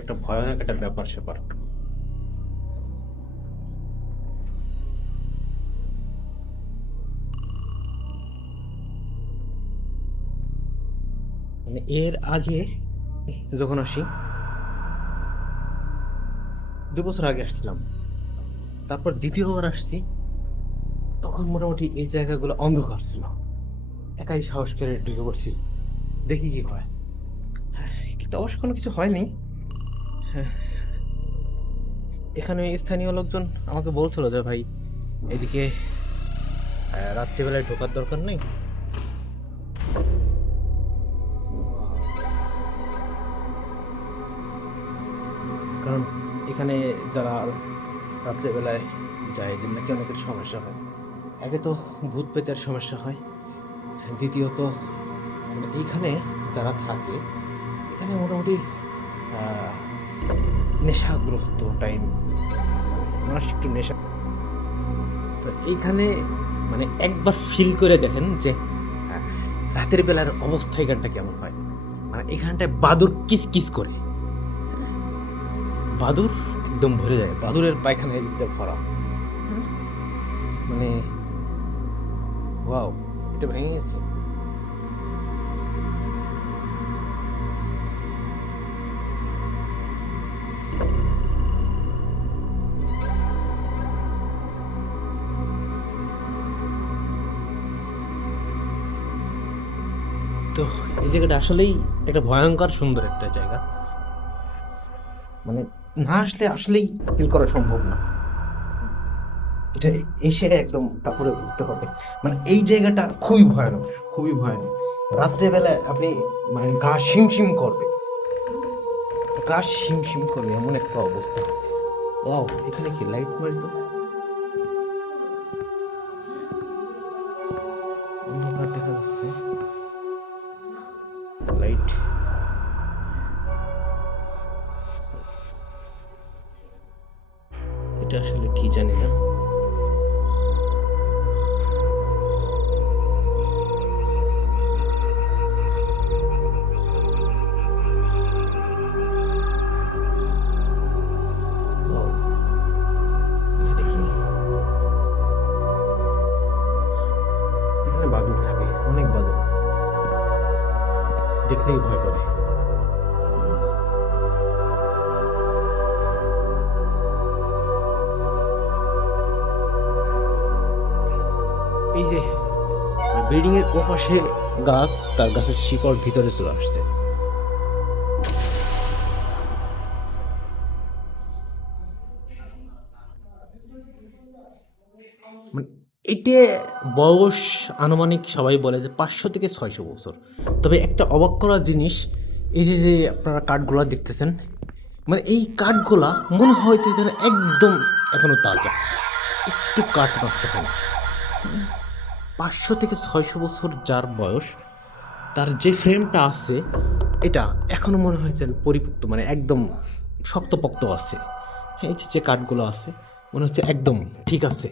একটা ভয়ানক একটা ব্যাপার-স্যাপার। মানে এর আগে যখন আসি, ২ বছর আগে আসছিলাম। তারপর ২য় বার আসছি, তখন মোটামুটি এই জায়গাগুলো অন্ধকার ছিল। একাই সাহস করে ঢুকে পড়ছি। দেখি কি হয়। কিন্তু অবশ্য কোনো কিছু হয়নি। হ্যাঁ, এখানে স্থানীয় লোকজন আমাকে বলছিল যে, "ভাই এদিকে রাত্রিবেলায় ঢোকার দরকার নেই।" কারণ এখানে যারা রাত্রিবেলায় যায় এদের নাকি অনেকের সমস্যা হয়। একে তো ভূত প্রেতের সমস্যা হয়। দ্বিতীয়ত মানে এইখানে যারা থাকে, এখানে মোটামুটি আ নেশাগ্রস্ত টাইম মানুষ একটু নেশা। তো এইখানে মানে একবার ফিল করে দেখেন যে আ রাতের বেলার অবস্থা এখানটা কেমন হয়। মানে এখানটায় বাদুড় কিচকিচ করে। বাদুড় একদম ভরে যায়। বাদুড়ের পায়খানা এদিক দিয়ে ভরা। হুম? মানে ওয়াও! এটা ভেঙে গেছে। তো এই জায়গাটা আসলেই একটা ভয়ংকর সুন্দর একটা জায়গা। মানে না আসলে আসলেই ফিল করা সম্ভব না। এটা এসে একদম তারপরে বুঝতে হবে। মানে এই জায়গাটা খুবই ভয়ানক, খুবই ভয়ানক। রাত্রে বেলায় আপনি মানে গা শিমশিম করবে। গা শিমশিম করবে এমন একটা অবস্থা। ওয়াও! এখানে কি লাইট মারি তো? অন্ধকার দেখা যাচ্ছে। লাইট। এটা আসলে কি জানি না। ওয়াও! এখানে কি? এখানে বাদুড় থাকে, অনেক বাদুড়। দেখলেই ভয় করে। এই যে বিল্ডিং এর ওপাশে গাছ, তার গাছের শিকড় ভিতরে চলে আসছে। মানে এটা বয়স আনুমানিক সবাই বলে যে ৫০০ থেকে ৬০০ বছর। তবে একটা অবাক করা জিনিস, এই যে আপনারা কাঠগোলা দেখতেছেন, মানে এই কাঠগোলা মনে হইতে যেন একদম এখনো তাজা। একটু কাঠ নষ্ট হয় না। ৫০০ থেকে ৬০০ বছর যার বয়স, তার যে ফ্রেমটা আছে, এটা এখনো মনে হয় যেন পরিপুক্ত, মানে একদম শক্তপোক্ত আছে। এই যে কাঠগুলো আছে, মনে হচ্ছে একদম ঠিক আছে,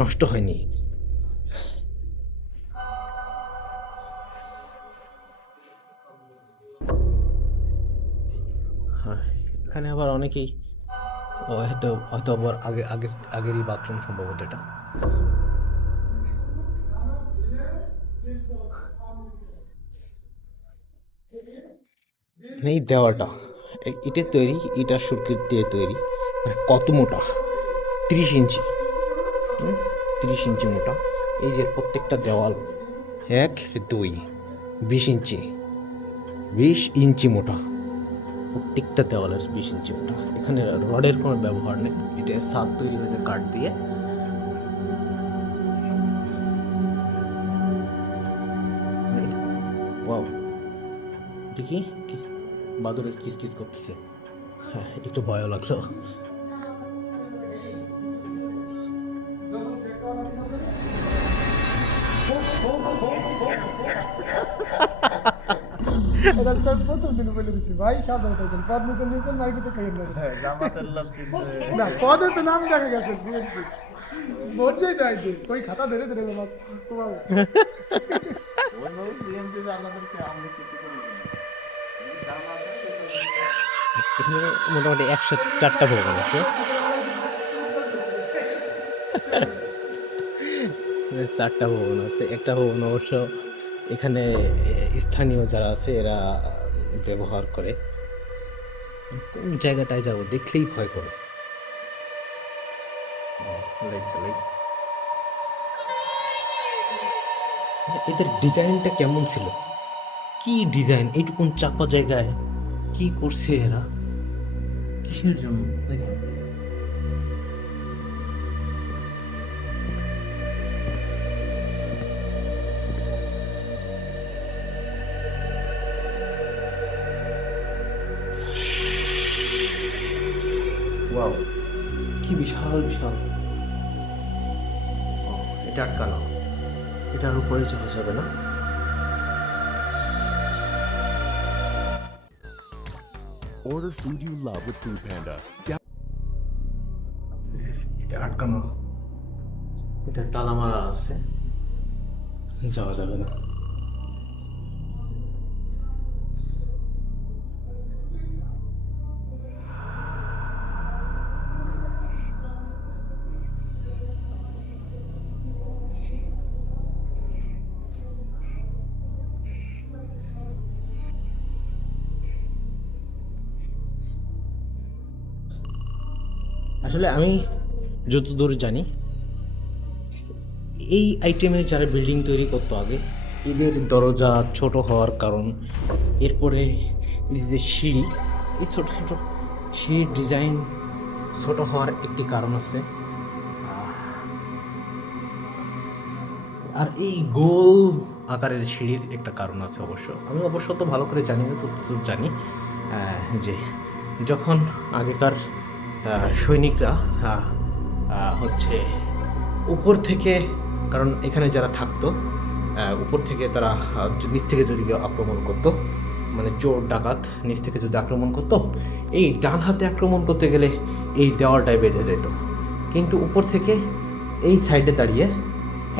নষ্ট হয়নি। হ্যাঁ, এখানে আবার অনেকেই হয়তো হয়তো আবার আগেরই বাথরুম সম্ভবত এটা। মানে এই দেওয়াটা ইটের তৈরি, ইটার সুরকির দিয়ে তৈরি। মানে কত মোটা, ৩০ ইঞ্চি। ৩০ ইঞ্চি মোটা। এই যে প্রত্যেকটা দেওয়াল, ১, ২, ২০ ইঞ্চি, ২০ ইঞ্চি মোটা। প্রত্যেকটা দেওয়ালের ২০ ইঞ্চি মোটা। এখানে রডের কোনো ব্যবহার নেই, এটা ছাদ তৈরি হয়েছে কাঠ দিয়ে। ওয়াও! এটা কি বাদুড়ের কিচকিচ করতেছে। হ্যাঁ, একটু ভয়ও লাগলো। এটা তো প্রথম দিন বলে দিছি ভাই, সাবধানে থাকেন, পদ নিচে নিয়েছেন মার্কেটে খাইয়েন না। জামাতের লোক কিন্তু না, পদে তো নাম দেখা গেছে বিএনপি বলছে যাইতে ওই খাতা ধরে ধরে তোমার তোমার ওইভাবে বিএনপি আমাদেরকে আমলে কিছু করবে না। জামাতের এখানে মোটামুটি 104টা ভবন আছে। 4টা ভবন আছে। একটা ভবন অবশ্য এখানে স্থানীয় যারা আছে এরা ব্যবহার করে। কোন জায়গাটায় যাবো দেখলেই ভয় করে। লাইট জ্বালাই। এদের ডিজাইনটা কেমন ছিল? কি ডিজাইন, এইটুকুন চাপা জায়গায় কি করছে এরা, কিসের জন্য? ওয়াও, কি বিশাল বিশাল। ও, এটা আটকানো, এটার উপরে যাওয়া যাবে না। Order food you love with Food Panda. এটা আটকানো, এটা তালা মারা আছে, যাওয়া যাবে না। আসলে আমি যতদূর জানি এই আইটেমের যারা বিল্ডিং তৈরি করতো আগে, এদের দরজা ছোট হওয়ার কারণ, এরপরে এই যে সিঁড়ি, এই ছোট ছোট সিঁড়ির ডিজাইন ছোট হওয়ার একটি কারণ আছে। আর এই গোল আকারের সিঁড়ির একটা কারণ আছে অবশ্য। আমি অবশ্য তো ভালো করে জানি না, তো জানি যে যখন আগেকার সৈনিকরা হচ্ছে উপর থেকে, কারণ এখানে যারা থাকতো উপর থেকে তারা নিচ থেকে যদি কেউ আক্রমণ করতো, মানে চোর ডাকাত নিচ থেকে যদি আক্রমণ করতো, এই ডান হাতে আক্রমণ করতে গেলে এই দেওয়ালটায় বেঁধে যেত, কিন্তু উপর থেকে এই সাইডে দাঁড়িয়ে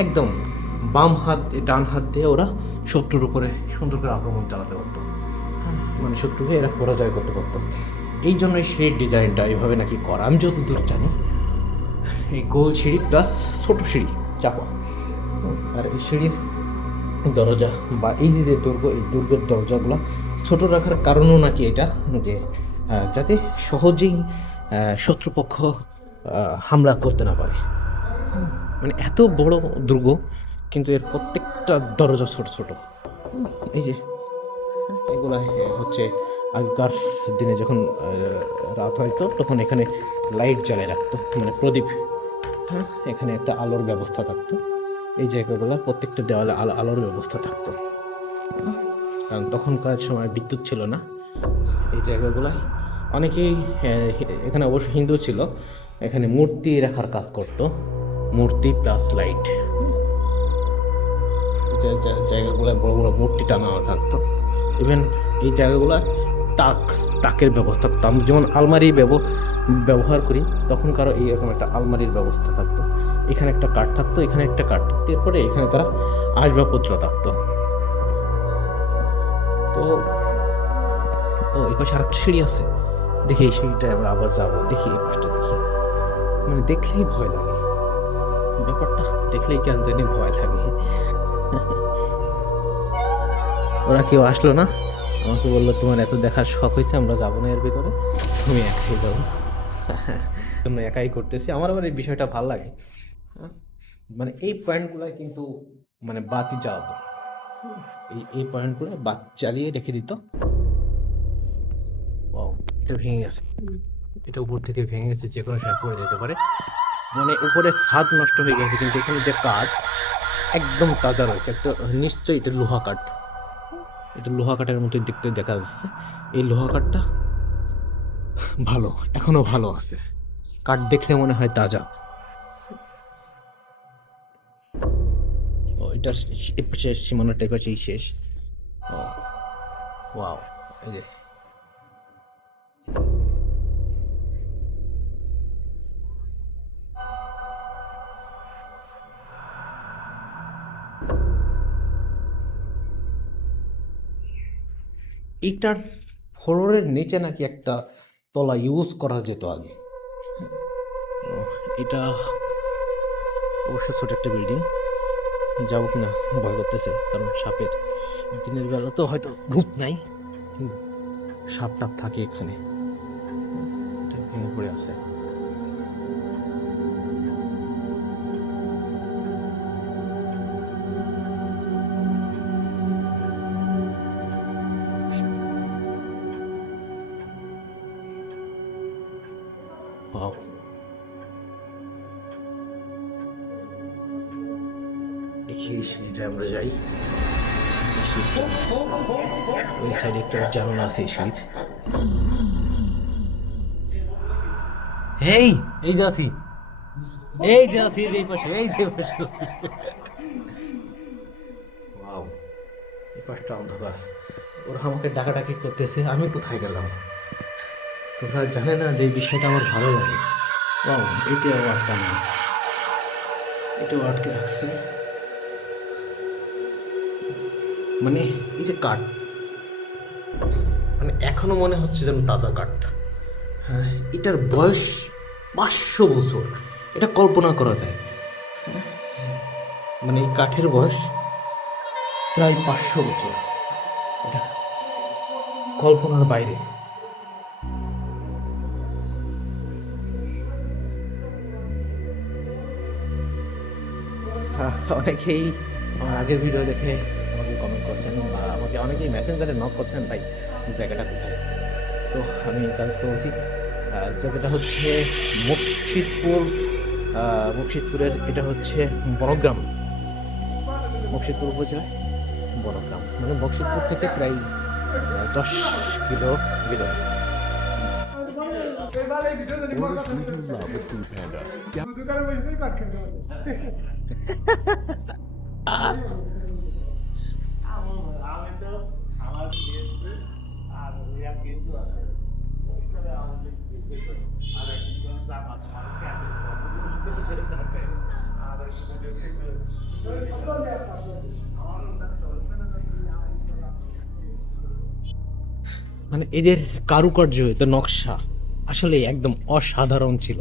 একদম বাম হাত ডান হাত দিয়ে ওরা শত্রুর উপরে সুন্দর করে আক্রমণ চালাতে পারতো। হ্যাঁ, মানে শত্রুকে এরা পরাজয় করতে পারতো। এই জন্য এই সিঁড়ির ডিজাইনটা এইভাবে নাকি করা, আমি যতদূর জানি। এই গোল সিঁড়ি প্লাস ছোট সিঁড়ি চাপা, আর এই সিঁড়ির দরজা বা এই যে দুর্গ, এই দুর্গের দরজাগুলো ছোট রাখার কারণও নাকি এটা যে যাতে সহজেই শত্রুপক্ষ হামলা করতে না পারে। মানে এত বড় দুর্গ, কিন্তু এর প্রত্যেকটা দরজা ছোট ছোট। এই যে এগুলা হচ্ছে আগেকার দিনে যখন রাত হয়তো তখন এখানে লাইট জ্বালিয়ে রাখতো, মানে প্রদীপ। হ্যাঁ, এখানে একটা আলোর ব্যবস্থা থাকতো। এই জায়গাগুলো প্রত্যেকটা দেওয়ালে আলোর ব্যবস্থা থাকতো, কারণ তখনকার সময় বিদ্যুৎ ছিল না। এই জায়গাগুলো অনেকেই এখানে অবশ্য হিন্দু ছিল, এখানে মূর্তি রাখার কাজ করতো, মূর্তি প্লাস লাইট। জায়গাগুলো বড় বড় মূর্তি টানানো থাকতো। ইভেন এই জায়গাগুলো তাকের ব্যবস্থা করতো। আমরা যেমন আলমারি ব্যবহার করি, তখনকারও এইরকম একটা আলমারির ব্যবস্থা থাকতো। এখানে একটা কাঠ থাকতো, এখানে একটা কাঠ থাকতো, এরপরে এখানে তারা আসবাবপত্র রাখতো। তো এই পাশে আরেকটা সিঁড়ি আছে, দেখি এই সিঁড়িটা আমরা আবার যাবো, দেখি এই পাশটা দেখি। মানে দেখলেই ভয় লাগে, ব্যাপারটা দেখলেই কেন জানি ভয় লাগে। ওরা কেউ আসলো না, আমাকে বললো তোমার এত দেখার শখ হয়েছে, আমরা যাবো না এর ভিতরে, তুমি একাই যাবো। জন্য একাই করতেছি। আমার আবার এই বিষয়টা ভালো লাগে। মানে এই পয়েন্টগুলাই কিন্তু মানে বাতি জ্বালাতো, এই পয়েন্টগুলো বাতি জ্বালিয়ে রেখে দিত। ও, এটা ভেঙে গেছে, এটা উপর থেকে ভেঙে গেছে, যে কোনো সময় পড়ে যেতে পারে। মানে উপরে ছাদ নষ্ট হয়ে গেছে, কিন্তু এখানে যে কাঠ একদম তাজা রয়েছে। একটা নিশ্চয়ই এটা লোহা কাঠ, এটা লোহা কাঠের মতো দেখতে দেখা যাচ্ছে। এই লোহা কাঠটা ভালো, এখনো ভালো আছে, কাঠ দেখলে মনে হয় তাজা। ও, এটা শেষ, সীমানাটা এবার শেষ। ও ওয়াও, এই যে এইটার ফ্লোরের নিচে নাকি একটা তলা ইউজ করা যেত আগে। এটা অবশ্য ছোট একটা বিল্ডিং, যাবো কিনা ভয় করতেছে, কারণ সাপের, দিনের বেলা তো হয়তো ভূত নাই, কিন্তু সাপ টাপ থাকে এখানে। এটা ভেঙে পড়ে আছে। Wow. দেখি এই সিঁড়িটা আমরা যাই। এই সিঁড়িটা, ওই সাইডে একটা জানালা আছে এই সিঁড়ির। এই যে আছি, এই যে আছি, এই পাশে, এই যে পাশে আছি। Wow, এই পাশটা অন্ধকার। ওরা আমাকে ডাকাডাকি করতেছে, আমি কোথায় গেলাম? তোমরা জানে না যে এই বিষয়টা আমার ভালো লাগে। Wow, এটাও আটকানো আছে, এটাও আটকে রাখছে। মানে এই যে কাঠ, মানে এখনো মনে হচ্ছে যেন তাজা কাঠটা। হ্যাঁ, এটার বয়স 500 বছর, এটা কল্পনা করা যায়। মানে এই কাঠের বয়স প্রায় 500 বছর, এটা কল্পনার বাইরে। অনেকেই আমার আগের ভিডিও দেখে আমাকে কমেন্ট করছেন, বা আমাকে অনেকেই মেসেঞ্জারে নক করছেন, ভাই জায়গাটা কোথায়। তো আমি তাদেরকে বলছি জায়গাটা হচ্ছে মুর্শিদপুরের, এটা হচ্ছে বনগ্রাম, মুর্শিদপুর উপজেলা বনগ্রাম, মানে মুর্শিদপুর থেকে প্রায় 10 কিলো ভিতরে। Order food you love with Food Panda. দোকানে বসে কাট খেতে হবে। মানে এদের কারুকার্য, এদের নকশা আসলে একদম অসাধারণ ছিল।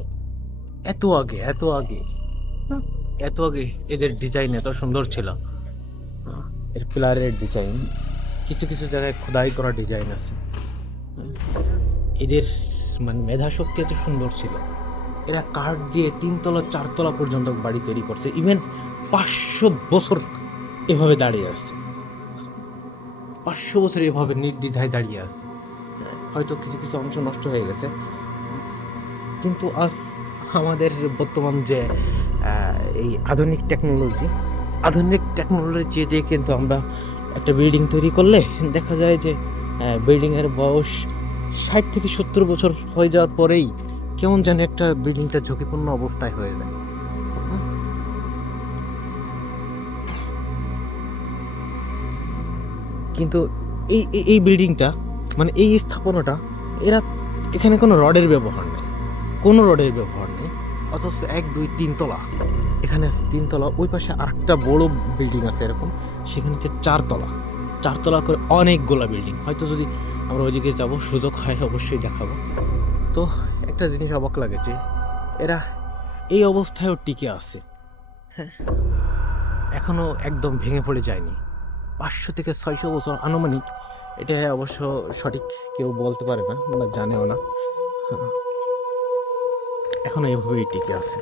এত আগে এদের ডিজাইন এত সুন্দর ছিল। এর পিলারের ডিজাইন, কিছু কিছু জায়গায় খোদাই করা ডিজাইন আছে। এদের মানে মেধা শক্তি এত সুন্দর ছিল, এরা কাঠ দিয়ে 3 তলা 4 তলা পর্যন্ত বাড়ি তৈরি করছে। ইভেন 500 বছর এভাবে দাঁড়িয়ে আছে, 500 বছর এভাবে নির্দ্বিধায় দাঁড়িয়ে আছে। হয়তো কিছু কিছু অংশ নষ্ট হয়ে গেছে, কিন্তু আজ আমাদের বর্তমান যে এই আধুনিক টেকনোলজি দিয়ে কিন্তু আমরা একটা বিল্ডিং তৈরি করলে দেখা যায় যে বিল্ডিংয়ের বয়স 60 থেকে 70 বছর হয়ে যাওয়ার পরেই কেমন জানি একটা বিল্ডিংটা ঝুঁকিপূর্ণ অবস্থায় হয়ে যায়। কিন্তু এই বিল্ডিংটা, মানে এই স্থাপনাটা, এখানে কোনো রডের ব্যবহার নেই, অথচ 1 2 3 তলা, এখানে 3 তলা, ওই পাশে আরেকটা বড় বিল্ডিং আছে এরকম, সেখানে হচ্ছে 4 তলা করে অনেকগুলা বিল্ডিং। হয়তো যদি আমরা ওইদিকে যাব, সুযোগ হয় অবশ্যই দেখাবো। তো একটা জিনিস অবাক লাগে যে এরা এই অবস্থায়ও টিকে আছে, হ্যাঁ, এখনো একদম ভেঙে পড়ে যায়নি। 500 থেকে 600 বছর আনুমানিক, এটা অবশ্য সঠিক কেউ বলতে পারে না, মানে জানেও না, এখনো এভাবেই টিকে আছে।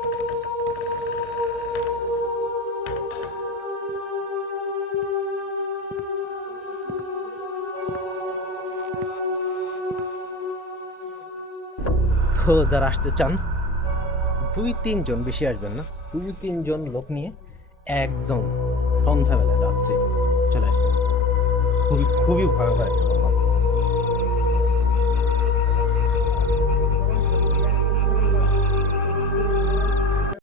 তো যারা আসতে চান, 2-3 জন, বেশি আসবেন না, 2-3 জন লোক নিয়ে একদম সন্ধ্যাবেলা রাত্রে চলে আসবেন। খুবই ভয়ঙ্কর একটা ব্যাপার।